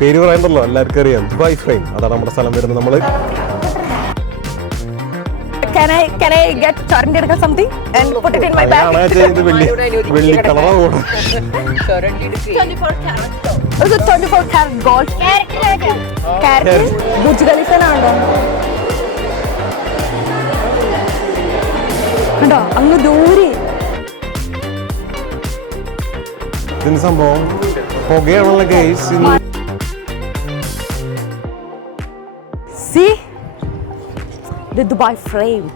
പേര് പറയണ്ടല്ലോ, എല്ലാവർക്കും അറിയാം. ദുബായ് ഫ്രെയിം, അതാണ് നമ്മുടെ സ്ഥലം വരുന്നത്. നമ്മള് Can I get Charan എടുക്കാൻ something and put it in my bag? വെള്ളി കളറാ കൂടെ. 24 karat gold. Carat ബുർജ് ഖലീഫയിലാണോ? കണ്ടോ അങ്ങ് ദൂരെ. ഇതിന് സംഭവം പുകയാണല്ലോ guys. See the Dubai frame.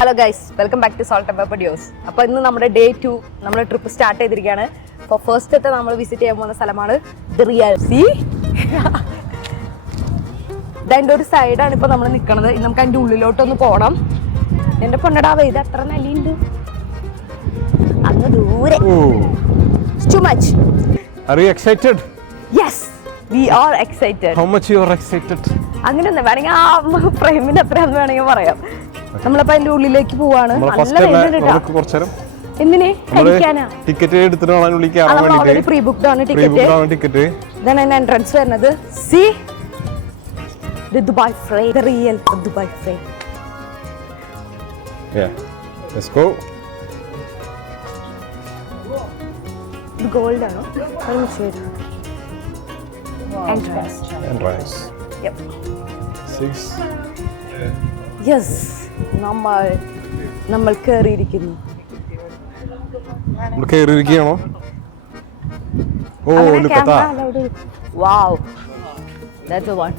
Hello guys, welcome back to salt and pepper dios. അപ്പോൾ ഇന്ന് നമ്മുടെ ഡേ 2 നമ്മുടെ ട്രിപ്പ് സ്റ്റാർട്ട് ചെയ്തിരിക്കുകയാണ്. അപ്പോൾ ഫസ്റ്റത്തെ നമ്മൾ വിസിറ്റ് ചെയ്യാൻ പോകുന്ന സ്ഥലമാണ് ദി റിയൽ സീ. ഇതിൻ്റെ ഒരു സൈഡാണ് ഇപ്പോൾ നമ്മൾ നിൽക്കുന്നത്. ഇനി നമുക്ക് അതിൻ്റെ ഉള്ളിലോട്ടൊന്ന് പോകണം. എൻ്റെ പൊന്നടാവേ, ഇത് എത്ര നിലയുണ്ട് അങ്ങ് ദൂരെ. Too much. Are you excited? Yes, we are excited. How much you are excited? അങ്ങനെയൊന്നും വേണമെങ്കിൽ ആ ഫ്രെയിമിന് എത്രയാന്ന് വേണമെങ്കിൽ പറയാം. നമ്മളപ്പോ അതിന്റെ ഉള്ളിലേക്ക് പോവാണ്. എന്തിനെ കഴിക്കാനാ? ടിക്കറ്റ് എടുത്തിട്ട് പ്രീ ബുക്ക്ഡ് ആണ് ടിക്കറ്റ്. ഇതാണ് അതിന്റെ എൻട്രൻസ് വരുന്നത്. C the Dubai frame, the real Dubai frame. Let's go. ഇത് ഗോൾഡ് ആണോ? Entrance. Yep. 6. യെസ്, നമ്മൾ കയറിയിരിക്കുന്നു. കയറിയിരിക്കുകയാണോ? ഓ, വാവ്, ദാറ്റ്സ് വൺ.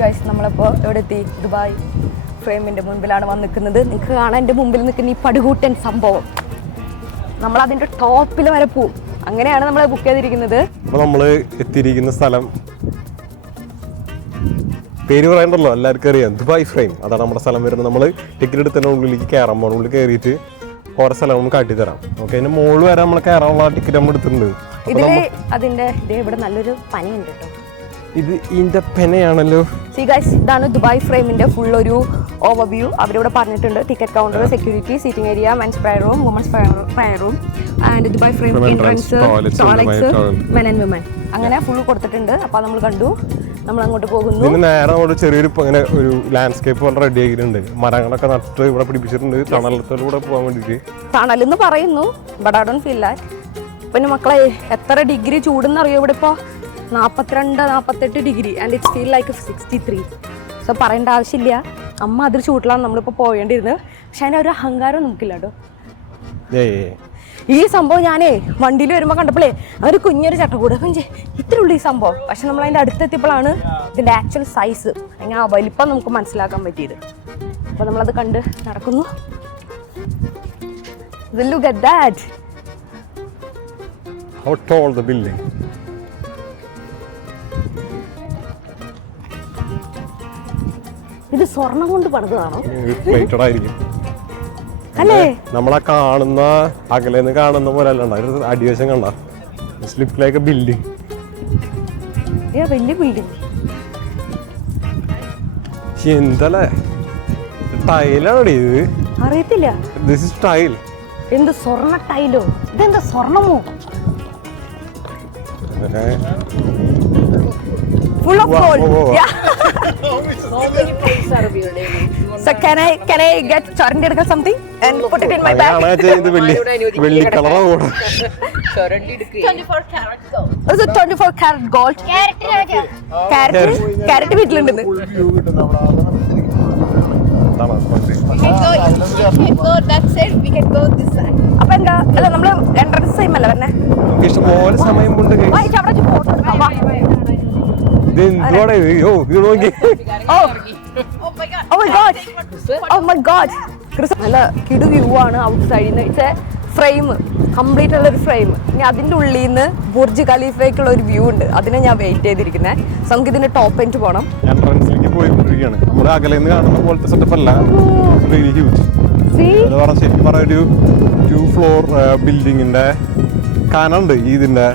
ഗൈസ്, നമ്മളിപ്പോൾ എവിടെ എത്തി? ദുബായ് ഫ്രെയിമിന്റെ മുൻപിലാണ് വന്ന് നിൽക്കുന്നത്. നിങ്ങൾക്ക് കാണാൻ എൻ്റെ മുമ്പിൽ നിൽക്കുന്ന ഈ പടുകൂട്ടൻ സംഭവം. നമ്മൾ അതിന്റെ ടോപ്പിൽ വരെ പോവും. അങ്ങനെയാണ് നമ്മൾ ബുക്ക് ചെയ്തിരിക്കുന്നത്. അപ്പൊ നമ്മള് എത്തിയിരിക്കുന്ന സ്ഥലം പേര് പറയണ്ടല്ലോ, എല്ലാവർക്കും അറിയാം. ദുബായ് ഫ്രെയിം, അതാണ് നമ്മുടെ സ്ഥലം വരുന്നത്. നമ്മള് ടിക്കറ്റ് എടുത്തതിന്റെ ഉള്ളിലേക്ക് കയറാൻ പോകണം. ഉള്ളിൽ കയറിയിട്ട് ഓരോ സ്ഥലം നമ്മൾ കാട്ടിത്തരാം. ഓക്കെ, അതിന്റെ മുകളിൽ വരെ നമ്മൾ കയറാനുള്ള ടിക്കറ്റ് നമ്മൾ എടുത്തിട്ടുണ്ട്. ഇതില് അതിന്റെ ഇവിടെ നല്ലൊരു പനിയുണ്ട് കേട്ടോ. ഇത് ഇതിന്റെ പെനയാണല്ലോ. സീ ഗൈസ്, ഇതാണ് ദുബായ് ഫ്രെയിമിന്റെ ഫുൾ ഒരു ഓവർവ്യൂ. അവരിവിടെ പറഞ്ഞിട്ടുണ്ട് ticket counter, security, seating area, men's prayer room, women's prayer room and Dubai frame entrance, toilets, men and women, അങ്ങനെ ഫുൾ കൊടുത്തിട്ടുണ്ട്. അപ്പൊ നമ്മൾ കണ്ടു, നമ്മൾ അങ്ങോട്ട് പോകുന്നു. നേരെ നമ്മൾ ചെറിയൊരു ഇങ്ങനെ ഒരു ലാൻഡ്സ്കേപ്പ് പോലെ റെഡി ആക്കിയിട്ടുണ്ട്. മരങ്ങളൊക്കെ നട്ട് ഇവിടെ പിടിപ്പിച്ചിട്ടുണ്ട്, തണലത്തോടെ പോകാൻ വേണ്ടിയിട്ട്. തണലെന്ന് പറയുന്നു, but I don't feel that. പിന്നെ മക്കളെ, എത്ര ഡിഗ്രി ചൂടെന്നറിയോ ഇവിടെ ഇപ്പോൾ? 42-48 degree and it's feel like 63. So പറയേണ്ട ആവശ്യമില്ല, അമ്മ അതിൽ ചൂട്ടിലാണ് നമ്മളിപ്പോൾ പോകേണ്ടിയിരുന്നത്. പക്ഷെ അതിൻ്റെ ഒരു അഹങ്കാരം നമുക്കില്ല കേട്ടോ. ഈ സംഭവം ഞാനേ വണ്ടിയിൽ വരുമ്പോൾ കണ്ടപ്പോഴേ ഒരു കുഞ്ഞൊരു ചട്ടക്കൂട് അപ്പം ഇത്ര ഉള്ളു ഈ സംഭവം. പക്ഷെ നമ്മൾ അതിൻ്റെ അടുത്തെത്തിയപ്പോഴാണ് ഇതിൻ്റെ ആക്ച്വൽ സൈസ്, അങ്ങനെ വലിപ്പം നമുക്ക് മനസ്സിലാക്കാൻ പറ്റിയത്. അപ്പോൾ നമ്മളത് കണ്ട് നടക്കുന്നു. Look at that. How tall the building? ഇത് സ്വർണം കൊണ്ട് പണിതാണോ? പ്ലേറ്റഡ് ആയിരിക്കും അല്ലേ? നമ്മളാ കാണുന്ന അകലേന്ന് കാണുന്ന പോലെ അല്ല, അടിവശം കണ്ട സ്ലിപ്പ് ലൈക്ക് ബിൽഡിംഗ്. വലിയ ബിൽഡിംഗ്. എന്തല്ലേ ടൈലാണോ ഇത്? അറിയത്തില്ല. This is tile. എന്ത് സ്വർണ്ണ ടൈലോ? ഇതെന്താ സ്വർണമോ? Full of gold. Yeah. So can I get Charan എടുക്കാൻ something and put it in my bag? വെള്ളി കളറാ കൂടെ. 24 karat gold. Is it 24 karat gold? Carrot വീട്ടിലുണ്ട്. അപ്പൊ എന്താ നമ്മള് എൻട്രൻസ് ടൈം അല്ല പറഞ്ഞേ? ഇഷ്ടംപോലെ സമയം കൊണ്ട് ഇത് എന്തുവാണ് ഇത്? യോ ഇത് നോക്കി. നല്ല കിടു വ്യൂ ആണ് ഔട്ട് സൈഡിൽ നിന്ന്. ഇറ്റ്സ് എ ഫ്രെയിം, കംപ്ലീറ്റ് ഉള്ള ഒരു ഫ്രെയിം. ഇനി അതിന്റെ ഉള്ളിൽ നിന്ന് ബുർജ് ഖലീഫയ്ക്കുള്ള ഒരു വ്യൂ ഉണ്ട്. അതിനെ ഞാൻ വെയിറ്റ് ചെയ്തിരിക്കുന്നത്. സോ നമുക്ക് ഇതിന്റെ ടോപ്പ് എൻഡ് പോകണം. എൻട്രൻസിലേക്ക് പോയിക്കൊണ്ടിരിക്കുകയാണ്. നമ്മുടെ അകലെ നിന്ന് കാണുന്ന പോലത്തെ സെറ്റപ്പ് അല്ല, ഹ്യൂജ്. ശരിക്കും പറഞ്ഞ ഒരു 2 floor ബിൽഡിങ്ങിന്റെ കാനുണ്ട് ഈ ഇതിന്റെ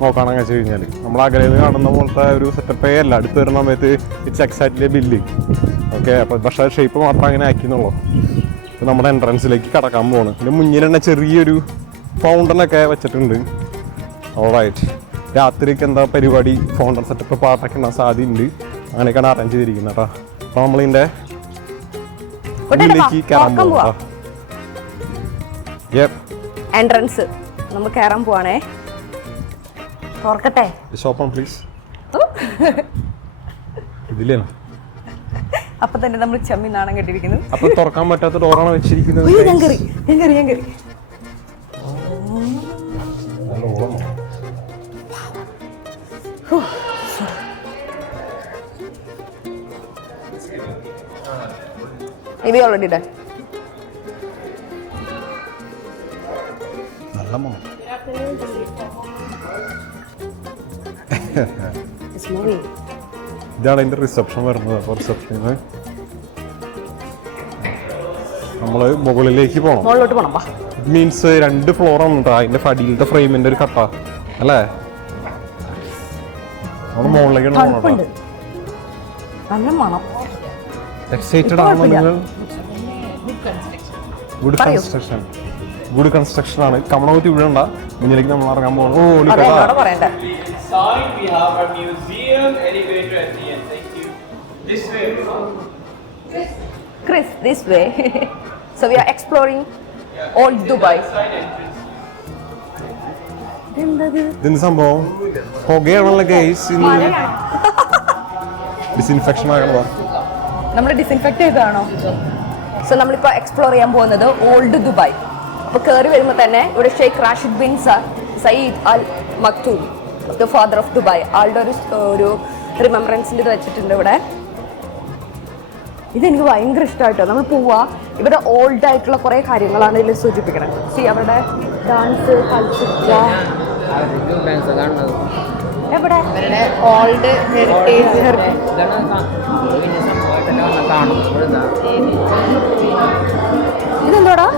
നോക്കുകയാണെന്ന് വെച്ച് കഴിഞ്ഞാൽ. നമ്മൾ അകലെ നിന്ന് കാണുന്ന പോലത്തെ ഒരു സെറ്റപ്പേ അല്ല. അടുത്ത് വരുന്ന സമയത്ത് ഇറ്റ്സ് എക്സാക്ട്ലി ബിൽഡിങ്. ഓക്കെ, അപ്പോൾ പക്ഷേ ഷേപ്പ് മാത്രം അങ്ങനെ ആക്കിയെന്നുള്ളൂ. നമ്മുടെ എൻട്രൻസിലേക്ക് കടക്കാൻ പോവാണ്. പിന്നെ മുന്നിൽ തന്നെ ചെറിയൊരു ഫൗണ്ടനൊക്കെ വെച്ചിട്ടുണ്ട്. ഓൾറൈറ്റ്, രാത്രിക്ക് എന്താ പരിപാടി, ഫൗണ്ടൻ സെറ്റപ്പ് പാട്ടൊക്കെ ഉണ്ടാകാൻ സാധ്യതയുണ്ട്. അങ്ങനെയൊക്കെയാണ് അറേഞ്ച് ചെയ്തിരിക്കുന്നത് കേട്ടോ. അപ്പോൾ നമ്മളിതിൻ്റെ ഉള്ളിലേക്ക് കയറാൻ പോവാം. എൻട്രൻസ് നമ്മൾ കയറാൻ പോവാണേ. തുറക്കട്ടെ? Shop please. ഇതില്ലേ അപ്പൊ തന്നെ നമ്മൾ ചെമ്മി നാണം കെട്ടിരിക്കുന്നു. അപ്പൊ തുറക്കാൻ പറ്റാത്ത ഡോറാണ് വെച്ചിരിക്കുന്നത്. ഞാൻ കയറി. Maybe already done. നല്ല മണം. ഇതാണ് അതിന്റെ റിസപ്ഷൻ വരുന്നത്. അപ്പോൾ റിസപ്ഷനിൽ നമ്മള് മുകളിലേക്ക് പോകണം. മുകളിലോട്ട് പോകണം. മീൻസ് 2 ഫ്ലോറാണ് കേട്ടോ അതിന്റെ അടിയിലത്തെ ഫ്രെയിമിന്റെ ഒരു കട്ട അല്ലേ. നമ്മൾ മുകളിലേക്കാണ് പോകണം. നല്ല മണം. എക്സൈറ്റഡ് ആണോ നിങ്ങൾ? ഗുഡ് കൺസ്ട്രക്ഷൻ ആണ്. കമണോത്തി ഇവിടെ ഉണ്ടാ മുന്നിലേക്ക് നമ്മൾ ഇറങ്ങാൻ പോകണം. Chris, this way. So we are exploring old Dubai. ഇതിന്റെ സംഭവം പുകയാണല്ലോ ഗൈസ്. ഡിസിൻഫെക്ഷൻ ആകണോ? നമ്മൾ ഡിസിൻഫെക്ട് ചെയ്തതാണോ? സോ നമ്മളിപ്പോൾ എക്സ്പ്ലോർ ചെയ്യാൻ പോകുന്നത് ഓൾഡ് ദുബായ്. അപ്പോൾ കയറി വരുമ്പോൾ തന്നെ ഇവിടെ Sheikh Rashid bin Saeed Al Maktoum, the father of Dubai, ആളുടെ ഒരു റിമെമ്പറൻസിൻ്റെ ഇത് വെച്ചിട്ടുണ്ട് ഇവിടെ. ഇതെനിക്ക് ഭയങ്കര ഇഷ്ടമായിട്ടോ. നമ്മൾ പോവാ, ഇവിടെ ഓൾഡ് ആയിട്ടുള്ള കുറേ കാര്യങ്ങളാണ് ഇതിൽ സൂചിപ്പിക്കണം. സി അവരുടെ ഡാൻസ് കൾച്ചർ. എവിടെ ഓൾഡ് ഹെറിറ്റേജ് ഇതെന്തോടാ?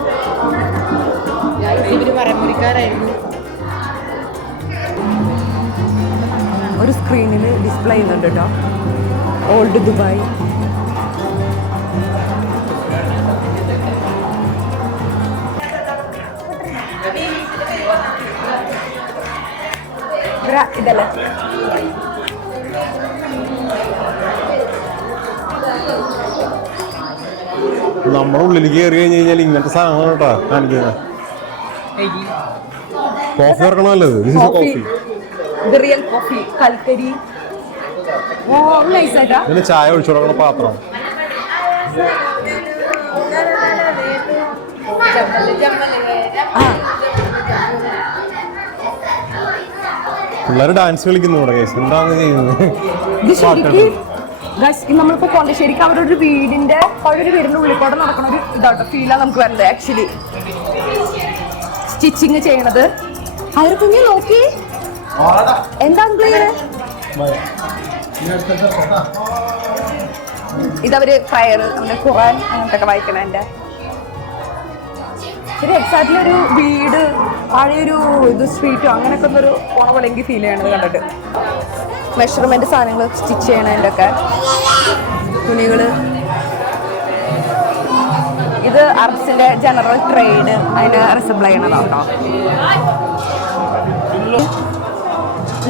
ഒരു സ്ക്രീനിൽ ഡിസ്പ്ലേ ചെയ്യുന്നുണ്ട് കേട്ടോ ഓൾഡ് ദുബായ്. ഇതല്ലേ നമ്മുടെ ഉള്ളിലേക്ക് കയറി കഴിഞ്ഞ് കഴിഞ്ഞാൽ ഇങ്ങനത്തെ സാധനങ്ങൾ കേട്ടോ കാണിക്കുന്നത്. കോഫി ഇറക്കണമല്ലോ. റിയൽ കോഫി, കൽക്കരി, പിന്നെ ചായ ഒഴിച്ചു കൊടുക്കണ പാത്രം. പിള്ളേർ ഡാൻസ് കളിക്കുന്നു ഇവിടെ. എന്താണ് ചെയ്യുന്നത്? നമ്മളിപ്പോ കൊണ്ട് ശരിക്കും അവരൊരു വീടിന്റെ ഉള്ളിൽ കൂടെ നടക്കുന്ന ഒരു ഇതാട്ടോ ഫീലാണ് നമുക്ക് വരുന്നത്. ആക്ച്വലി സ്റ്റിച്ചിങ് ചെയ്യണത് അവര് കുഞ്ഞു നോക്കി എന്താ ഇതവര് പ്രയർ, നമ്മുടെ ഖുർആൻ അങ്ങനത്തെ ഒക്കെ വായിക്കണതിന്റെ ഒരു എക്സാക്ട്ലി ഒരു വീട്, പഴയൊരു ഇത് സ്ട്രീറ്റോ അങ്ങനെയൊക്കെ ഒന്നൊരു പോണ പോലെ എനിക്ക് ഫീൽ ചെയ്യണത് കണ്ടിട്ട്. മെഷർമെന്റ് സാധനങ്ങൾ സ്റ്റിച്ച് ചെയ്യണതിൻ്റെ ഒക്കെ തുണികള്. ഇത് അറബ്സിന്റെ ജനറൽ ട്രേഡ് അതിന് റിസംബിൾ ചെയ്യണതാട്ടോ.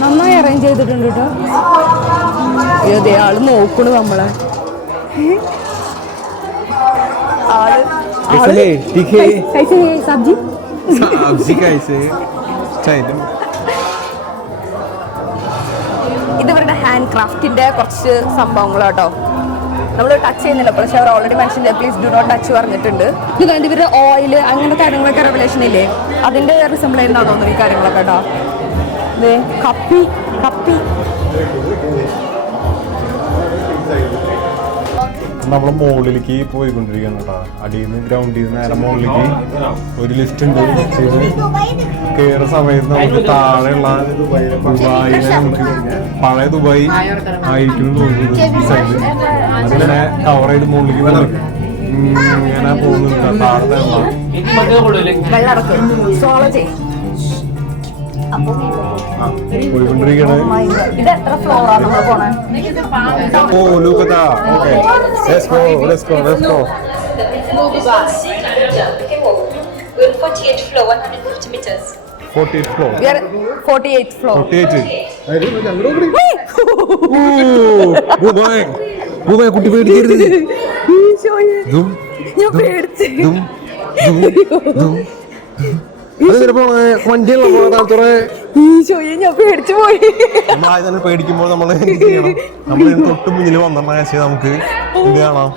നന്നായി അറേഞ്ച് ചെയ്തിട്ടുണ്ട് കേട്ടോ. അതെ, ആള് നോക്കണു നമ്മളെ. ഇതിവരുടെ ഹാൻഡ് ക്രാഫ്റ്റിന്റെ കുറച്ച് സംഭവങ്ങളാട്ടോ. നമ്മൾ ടച്ച് ചെയ്യുന്നില്ല, പക്ഷെ അവർ already mention please do not touch പറഞ്ഞിട്ടുണ്ട്. ഇത് കണ്ട് ഇവരുടെ ഓയിൽ അങ്ങനെ കാര്യങ്ങളൊക്കെ റെവലേഷൻ ഇല്ലേ, അതിന്റെ റിസംബിൾ ചെയ്യുന്നതാണോ തോന്നുന്നു ഈ കാര്യങ്ങളൊക്കെ കേട്ടോ. കപ്പി നമ്മള് മുകളിലേക്ക് പോയിക്കൊണ്ടിരിക്കുകയാണ് കേട്ടോ. അടിയിൽ നിന്ന് ഗ്രൗണ്ടിൽ നിന്ന് നേരെ മുകളിലേക്ക് ഒരു ലിഫ്റ്റ് ഉണ്ട്. കയറുന്ന സമയത്ത് നമുക്ക് താഴെയുള്ള ദുബായിലെ നമുക്ക് പഴയ ദുബായ് ആയിരിക്കും തോന്നുന്നത് സൈഡ് അതിങ്ങനെ കവർ ചെയ്ത് മുകളിലേക്ക് പോകുന്നു. ഇങ്ങനെ പോകുന്നുണ്ട് താഴത്തെ പോയിക്കൊണ്ടിരിക്കുകയാണ്. ഇത് എത്ര ഫ്ലോറാണ് നമ്മൾ പോണേ? Oh, look at that. Okay. Let's go. Okay, we're 48th floor, 150 meters. 48th floor. We are 48th floor. 48. Dubai, കുട്ടി പേടിക്കരുത്. ഞാൻ പേടിച്ച്. ഈശോയെ ഞാൻ പേടിച്ചു പോയി. നമ്മളാദ്യം പേടിക്കുമ്പോൾ നമ്മൾ എന്ത് ചെയ്യണം? നമ്മൾ തൊട്ട് മുന്നിൽ വന്നിട്ട് നമുക്ക് എന്ത് കാണാം?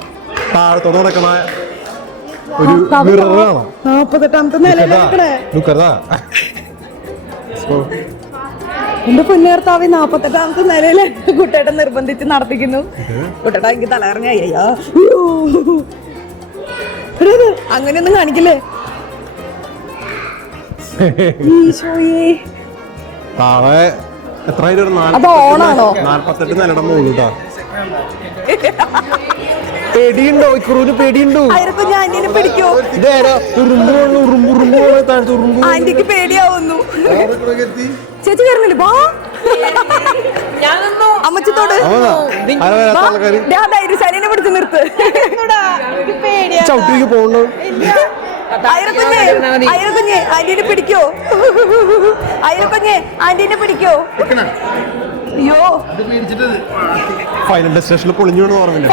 താഴത്തോട്ട് നടക്കണ ഒരു മിറർ കാണാം. 48ാമത്തെ നിലയിലാണ്. എന്റെ പൊന്നേർത്താവി 48ാമത്തെ നിലയില് കുട്ടേട്ടൻ നിർബന്ധിച്ച് നടത്തിക്കുന്നു. കുട്ടേട്ടാ എനിക്ക് തലകറങ്ങ. അയ്യോ അങ്ങനെയൊന്നും കാണിക്കില്ലേ? ഈശോയെ താഴെ എത്ര അത് ഓണാണോ? 48 നിലയുടെ മുകളിട്ടാ. പേടിയുണ്ടോ? ഇക്കുറൂന് പേടിയുണ്ടോ? ആന്റിനെ പിടിക്കോ? ആന്റിക്ക് പേടിയാവുന്നു. ചേച്ചി കയറുന്നില്ല. വാ അമ്മച്ചത്തോട് ധൈര്യശാലിനെ പിടിച്ച് നിർത്ത്. ചവിട്ടിക്ക് പോകണ്ടോ? അയറക്കുഞ്ഞെ ആന്റിനെ പിടിക്കോ? ആന്റിനെ പിടിക്കോ? അയ്യോ ഫൈനൽ ഡെസ്റ്റിനേഷനിൽ പൊളിഞ്ഞു എന്ന് പറഞ്ഞില്ല.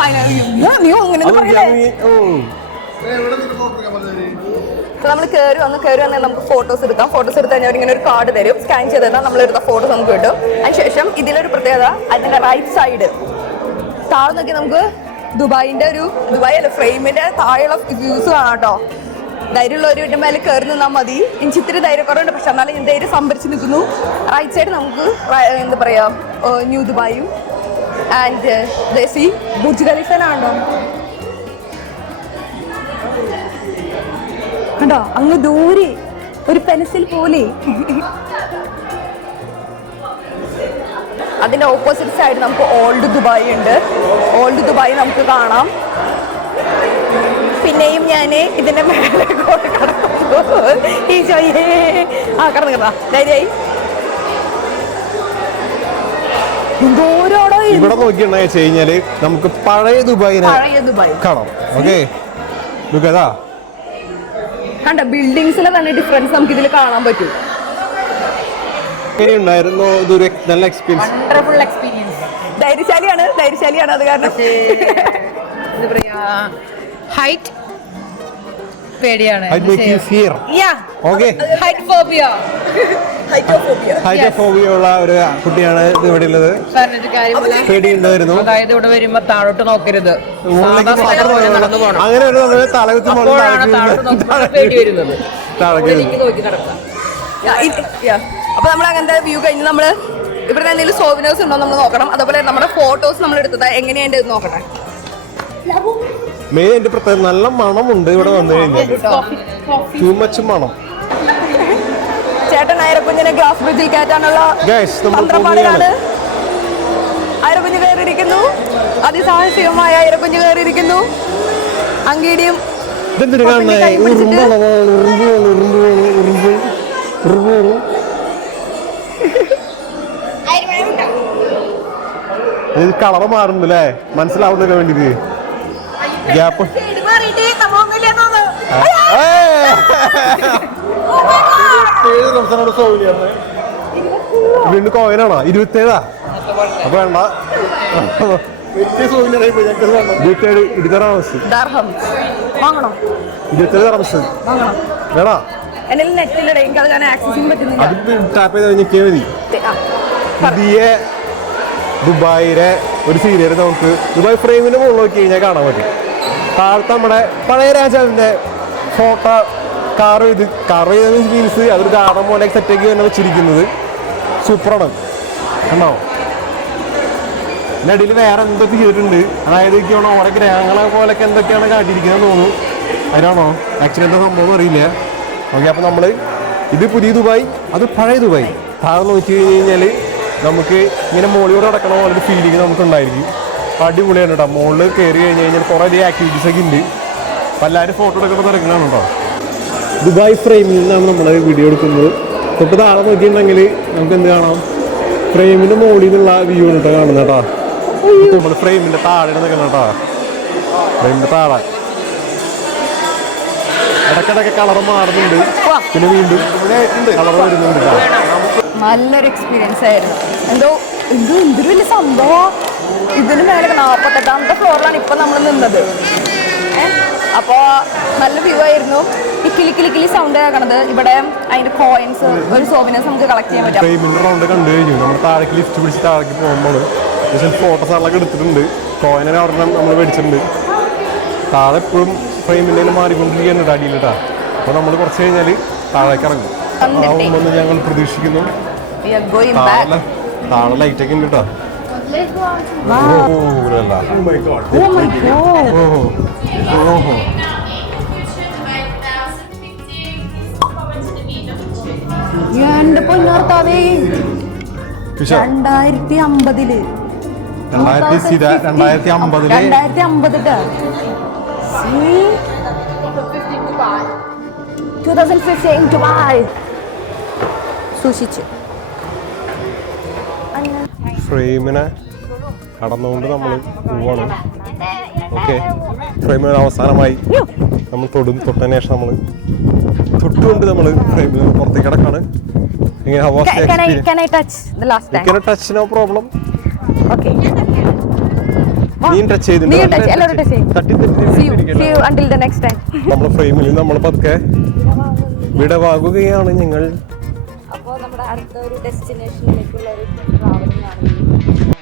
നീയോ അങ്ങനെ നമ്മൾ കയറി വന്ന് നമുക്ക് ഫോട്ടോസ് എടുക്കാം. ഫോട്ടോസ് എടുത്ത് കഴിഞ്ഞാൽ ഇങ്ങനെ ഒരു കാർഡ് തരും. സ്കാൻ ചെയ്ത് തന്നാൽ നമ്മൾ എടുത്ത ഫോട്ടോസ് നമുക്ക് കിട്ടും. അതിനുശേഷം ഇതിലൊരു പ്രത്യേകത, അതിന്റെ റൈറ്റ് സൈഡ് താഴെ നോക്കി നമുക്ക് ദുബായിന്റെ ദുബായ് അല്ല ഫ്രെയിമിന്റെ താഴെയുള്ള വ്യൂസ് കാണാം കേട്ടോ. ധൈര്യമുള്ളവർ വീട്ടിൽ മേലെ കയറി നിന്നാൽ മതി. എനിക്ക് ഇത്തിരി ധൈര്യക്കുറവുണ്ട്, പക്ഷെ എന്നാലും ഞാൻ ധൈര്യം സംഭരിച്ച് നിൽക്കുന്നു. റൈറ്റ് സൈഡ് നമുക്ക് എന്താ പറയാ ന്യൂ ദുബായും ആൻഡ് ദേശി ബുർജ് ഖലീഫാണോ കണ്ടോ അങ്ങ് ദൂരെ ഒരു പെൻസിൽ പോലെ. അതിന്റെ ഓപ്പോസിറ്റ് സൈഡ് നമുക്ക് ഓൾഡ് ദുബായ് ഉണ്ട്. ഓൾഡ് ദുബായ് നമുക്ക് കാണാം. പിന്നെയും ഞാൻ ഇതിന്റെ മേലെ കടന്നു. കടന്നു ധൈര്യമായി ഇവിടെ നോക്കിയിട്ടുണ്ടെന്ന് വെച്ച് കഴിഞ്ഞാല് നമുക്ക് പഴയ ദുബായിനെ കാണാം. ഓക്കെ കണ്ട ബിൽഡിങ്സിലെ തന്നെ ഡിഫറൻസ് നമുക്ക് ഇതിൽ കാണാൻ പറ്റും. എങ്ങനെയുണ്ടായിരുന്നു? ഇതൊരു നല്ല എക്സ്പീരിയൻസ്. Wonderful experience. ധൈര്യശാലിയാണ് അത് കാരണം. ഹൈറ്റ് പേടിയാണ്. ഹൈറ്റോഫോബിയ ഉള്ള ഒരു കുട്ടിയാണ് ഇവിടെ ഉള്ളത്. പേടിയുണ്ടായിരുന്നു. അതായത് ഇവിടെ വരുമ്പോ താഴോട്ട് നോക്കരുത്, അങ്ങനെ ഒരു തലകുത്തി പേടി വരുന്നത്. അപ്പൊ നമ്മൾ അങ്ങനത്തെ വ്യൂ കഴിഞ്ഞ് നമ്മള് ഇവിടെ എന്തെങ്കിലും സോവിനേഴ്സ് ഉണ്ടോ നമ്മൾ നോക്കണം. അതുപോലെ നമ്മുടെ ഫോട്ടോസ് നമ്മൾ എടുത്തത് എങ്ങനെയുണ്ട് നോക്കട്ടെ. മെയിൻ എന്റെ പ്രത്യേകം നല്ല മണമുണ്ട് ഇവിടെ വന്നു കഴിഞ്ഞാൽ. ടൂ മച്ച് മണം. ചേട്ടൻ അയരക്കുഞ്ഞിനെ ഗ്ലാസ് ബ്രിഡ്ജിൽ കയറ്റാനുള്ള തന്ത്രപ്പാടിലാണ്. അയരക്കുഞ്ഞ് കയറിയിരിക്കുന്നു. അതിസാഹസികമായ അയരക്കുഞ്ഞ് കയറിയിരിക്കുന്നു. അങ്കീടിയും കളർ മാറുന്നല്ലേ മനസ്സിലാവുന്നതിന് വേണ്ടിട്ട്. ഗ്യാപ്പ് വീണ്ടും കോയിനാണോ? 27 അപ്പൊ വേണ്ട. 27 വേണോ? അത് ടാപ്പ് ചെയ്ത് കഴിഞ്ഞാൽ മതി. പുതിയ ദുബായിലെ ഒരു സീരിയൽ നമുക്ക് ദുബായ് ഫ്രെയിമിന്റെ മുകളിൽ നോക്കി കഴിഞ്ഞാൽ കാണാൻ പറ്റും. താഴത്തെ നമ്മുടെ പഴയ രാജാവിന്റെ ഫോട്ടോ കാർവ് ചെയ്ത മീൻസ് അതൊരു ഗാർഡൻ പോലെ സെറ്റാക്കി തന്നെ വെച്ചിരിക്കുന്നത്. സൂപ്പറാണ്. കണ്ടോ? ഇതിൻ്റെ അടിയിൽ വേറെ എന്തൊക്കെ ചെയ്തിട്ടുണ്ട്, അതായത് എനിക്കാണോ ഓരോ ഗ്രഹങ്ങളെ പോലൊക്കെ എന്തൊക്കെയാണ് കാട്ടിയിരിക്കുന്നത് തോന്നുന്നു. അതിനാണോ ആക്ച്വലി എന്താ സംഭവം അറിയില്ല. ഓക്കെ, അപ്പോൾ നമ്മൾ ഇത് പുതിയ ദുബായ്, അത് പഴയ ദുബായ്. താഴെ നോക്കി കഴിഞ്ഞ് കഴിഞ്ഞാൽ നമുക്ക് ഇങ്ങനെ മുകളിലൂടെ നടക്കണ പോലെ ഒരു ഫീലിംഗ് നമുക്ക് ഉണ്ടായിരിക്കും. അടിപൊളിയാണ് കേട്ടോ. മുകളിൽ കയറി കഴിഞ്ഞ് കഴിഞ്ഞാൽ കുറേ അധികം ആക്ടിവിറ്റീസ് ഒക്കെ ഉണ്ട്. അപ്പോൾ എല്ലാവരും ഫോട്ടോ എടുക്കണം തിരക്കണതാണ് കേട്ടോ. ദുബായ് ഫ്രെയിമിൽ നിന്നാണ് നമ്മൾ വീഡിയോ എടുക്കുന്നത്. തൊട്ട് താഴെ നോക്കിയിട്ടുണ്ടെങ്കിൽ നമുക്ക് എന്ത് കാണാം, ഫ്രെയിമിൻ്റെ മുകളിൽ നിന്നുള്ള വ്യൂ ആണ് കേട്ടോ കാണുന്നത് കേട്ടോ. നമ്മൾ ഫ്രെയിമിൻ്റെ താഴെ നിൽക്കണം കേട്ടോ. ഫ്രെയിമിൻ്റെ താഴെ ഇടയ്ക്കിടയ്ക്ക് കളർ മാറുന്നുണ്ട്, പിന്നെ വീണ്ടും കളർ വരുന്നുണ്ട് കേട്ടോ. നല്ലൊരു എക്സ്പീരിയൻസ് ആയിരുന്നു. എന്തൊരു വലിയ സംഭവം. ഇതിന് മേലെ 48ാമത്തെ ഫ്ലോറിലാണ് ഇപ്പൊ നമ്മൾ നിന്നത്. അപ്പോൾ നല്ല വ്യൂ ആയിരുന്നു. ഈ കിളി സൗണ്ട് കേൾക്കണത്. ഇവിടെ അതിന്റെ കോയിൻസ്, ഒരു സോവിനേഴ്സ് നമുക്ക് കളക്ട് ചെയ്യാൻ പറ്റും. ഫ്രെയിമിൻ്റെ റൗണ്ട് കണ്ടു കഴിഞ്ഞു. നമ്മൾ താഴേക്ക് ലിഫ്റ്റ് പിടിച്ച് താഴേക്ക് പോകുമ്പോൾ ഫോട്ടോസ് എല്ലാം എടുത്തിട്ടുണ്ട്. കോയിനെ ഒരെണ്ണം നമ്മൾ മേടിച്ചിട്ടുണ്ട്. താഴെ എപ്പോഴും ഫ്രെയിമിൻ്റെ മാറിക്കൊണ്ടിരിക്കുകയാണ് അടിയിൽ കേട്ടോ. അപ്പോൾ നമ്മൾ കുറച്ച് കഴിഞ്ഞാൽ താഴേക്ക് ഇറങ്ങും. ആവുമെന്ന് ഞങ്ങൾ പ്രതീക്ഷിക്കുന്നു. താഴെ ലൈറ്റൊക്കെ ഉണ്ട് കേട്ടോ. എന്റെ പൊന്നോർത്താവേ, 2050 സൂക്ഷിച്ചു. ഫ്രെയിമിനെ കടന്നുകൊണ്ട് നമ്മൾ പോവാണ്. ഓക്കെ, ഫ്രെയിമിന് അവസാനമായി നമ്മൾ തൊട്ടതിന് ശേഷം നമ്മൾ തൊട്ടുകൊണ്ട് നമ്മൾ ഫ്രെയിമിൽ പുറത്തേക്ക് കിടക്കാണ്. Touch no problem. നമ്മൾ ഫ്രെയിമിൽ നമ്മൾ പതുക്കെ വിടവാകുകയാണ് ഞങ്ങൾ. അപ്പോൾ നമ്മുടെ അടുത്ത ഒരു ഡെസ്റ്റിനേഷനിലേക്കുള്ള ഒരു ട്രാവലിംഗ് ആണ്.